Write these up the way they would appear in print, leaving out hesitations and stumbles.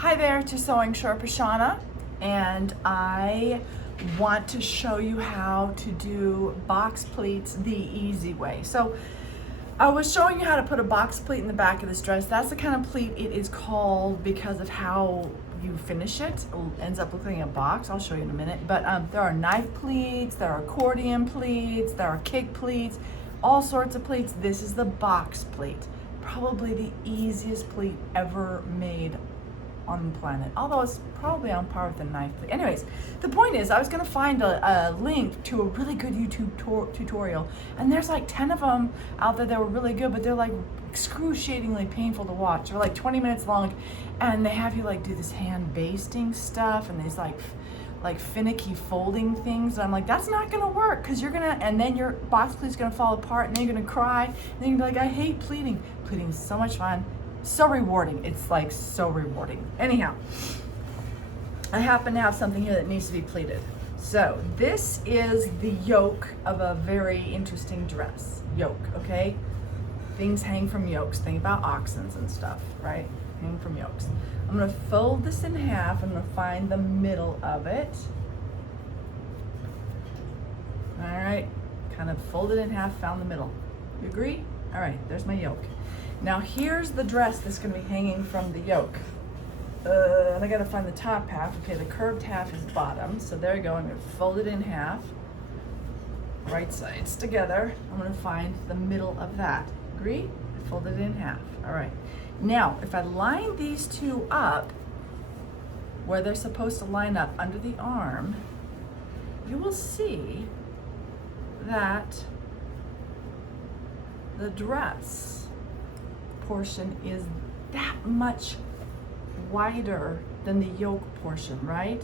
Hi there, it's your Sewing Sharpashana, and I want to show you how to do box pleats the easy way. So I was showing you how to put a box pleat in the back of this dress. That's the kind of pleat it is called because of how you finish it. It ends up looking like a box. I'll show you in a minute. But there are knife pleats, there are accordion pleats, there are kick pleats, all sorts of pleats. This is the box pleat. Probably the easiest pleat ever made on the planet, although it's probably on par with the knife pleat. Anyways, the point is I was going to find a link to a really good YouTube tutorial, and there's like 10 of them out there that were really good, but they're like excruciatingly painful to watch. They're like 20 minutes long, and they have you like do this hand basting stuff and these like finicky folding things. And I'm like, that's not gonna work, because you're gonna, and then your box pleat's gonna fall apart, and then you're gonna cry, and then you're gonna be like, I hate pleating. Pleating is so much fun. So rewarding. It's like so rewarding. Anyhow, I happen to have something here that needs to be pleated. So this is the yoke of a very interesting dress. Yoke, okay? Things hang from yokes. Think about oxens and stuff, right? Hang from yokes. I'm gonna fold this in half. I'm gonna find the middle of it. All right, kind of fold it in half, found the middle. You agree? All right, there's my yoke. Now here's the dress that's gonna be hanging from the yoke. And I gotta find the top half. Okay, the curved half is bottom. So there you go, I'm gonna fold it in half. Right sides together. I'm gonna find the middle of that. Agree? Fold it in half. All right. Now, if I line these two up where they're supposed to line up under the arm, you will see that the dress portion is that much wider than the yoke portion, right?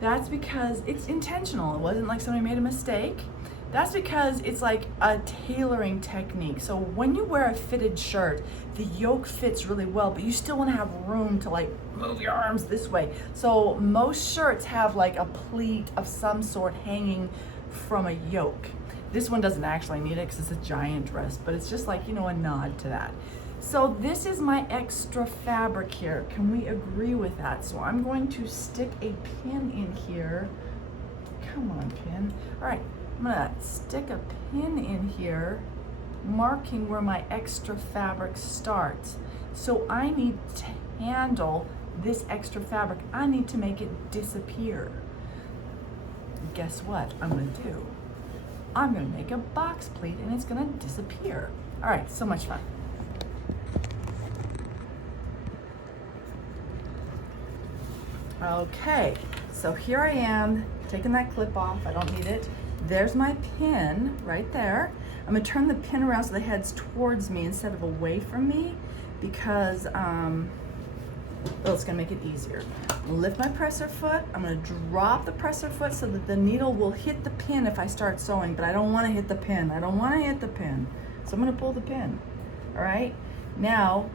That's because it's intentional. It wasn't like somebody made a mistake. That's because it's like a tailoring technique. So when you wear a fitted shirt, the yoke fits really well, but you still want to have room to like move your arms this way. So most shirts have like a pleat of some sort hanging from a yoke. This one doesn't actually need it because it's a giant dress, but it's just like, you know, a nod to that. So this is my extra fabric here. Can we agree with that? So I'm going to stick a pin in here. Come on, pin. All right, I'm gonna stick a pin in here, marking where my extra fabric starts. So I need to handle this extra fabric. I need to make it disappear. Guess what I'm gonna do? I'm gonna make a box pleat and it's gonna disappear. All right, so much fun. Okay, so here I am, taking that clip off, I don't need it. There's my pin right there. I'm gonna turn the pin around so the head's towards me instead of away from me, because it's gonna make it easier. I'm gonna lift my presser foot, I'm gonna drop the presser foot so that the needle will hit the pin if I start sewing, but I don't wanna hit the pin. I don't wanna hit the pin. So I'm gonna pull the pin, all right? Now,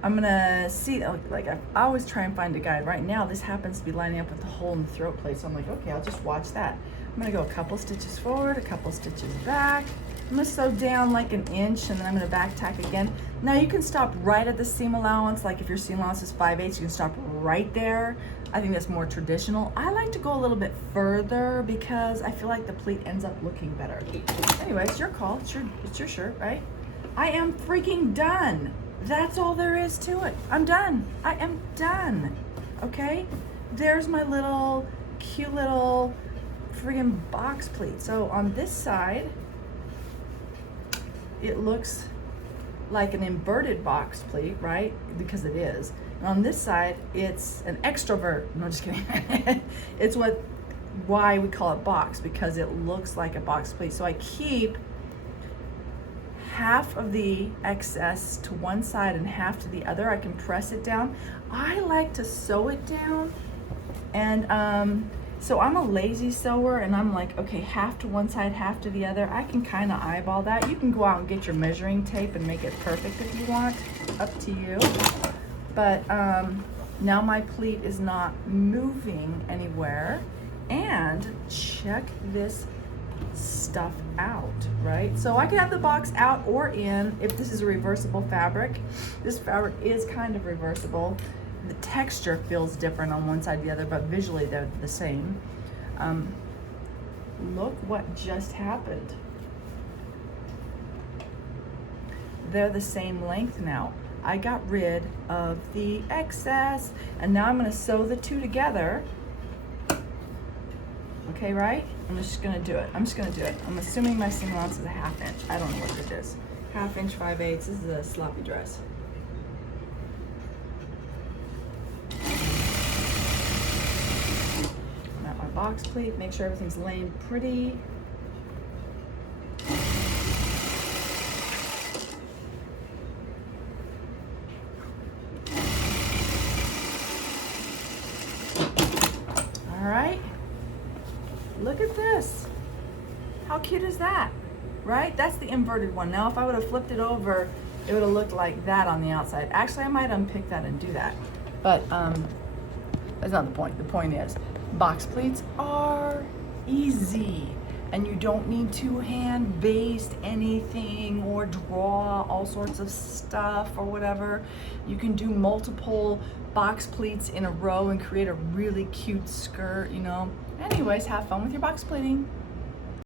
I'm gonna see, like I always try and find a guide. Right now, this happens to be lining up with the hole in the throat plate, so I'm like, okay, I'll just watch that. I'm gonna go a couple stitches forward, a couple stitches back. I'm gonna sew down like an inch, and then I'm gonna back tack again. Now you can stop right at the seam allowance, like if your seam allowance is 5/8, you can stop right there. I think that's more traditional. I like to go a little bit further because I feel like the pleat ends up looking better. Anyway, it's your call, it's your shirt, right? I am freaking done. That's all there is to it. I'm done. I am done. Okay? There's my little cute little friggin' box pleat. So on this side, it looks like an inverted box pleat, right? Because it is. And on this side, it's an extrovert. No, just kidding. It's why we call it box, because it looks like a box pleat. So I keep half of the excess to one side and half to the other. I can press it down. I like to sew it down, and so I'm a lazy sewer, and I'm like, okay, half to one side, half to the other. I can kind of eyeball that. You can go out and get your measuring tape and make it perfect if you want, up to you. But now my pleat is not moving anywhere, and check this stuff out, right? So I can have the box out or in if this is a reversible fabric. This fabric is kind of reversible. the texture feels different on one side or the other, but visually they're the same. Look what just happened. They're the same length now. I got rid of the excess, and now I'm gonna sew the two together. Okay, right? I'm just gonna do it. I'm assuming my seam allowance is a 1/2 inch. I don't know what it is. 1/2 inch, 5/8. This is a sloppy dress. I'm at my box pleat. Make sure everything's laying pretty. All right. Look at this. How cute is that? Right? That's the inverted one. Now, if I would have flipped it over, it would have looked like that on the outside. Actually, I might unpick that and do that. But that's not the point. The point is, box pleats are easy. And you don't need to hand baste anything or draw all sorts of stuff or whatever. You can do multiple box pleats in a row and create a really cute skirt, you know. Anyways, have fun with your box pleating.